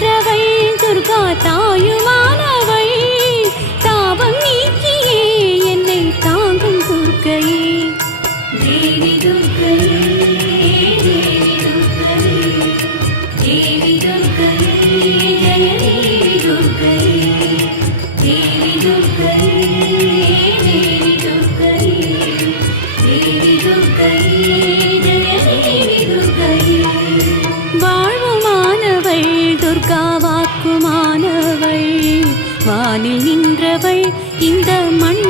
நின்றவள் துர்கா தாயுமானவள் தாபம் நீக்கியே என்னை தாங்கும் துர்க்கையே தேவி துர்க்கையே தேவி துர்க்கையே ஜய தேவி துர்க்கையே தேவி துர்க்கையே தேவி துர்க்கையே தேவி துர்க்கையே ஜய தேவி துர்க்கையே வாழ்வுமானவள் துர்கா வாக்குமானவள் வானில் நின்றவள் இந்த மண்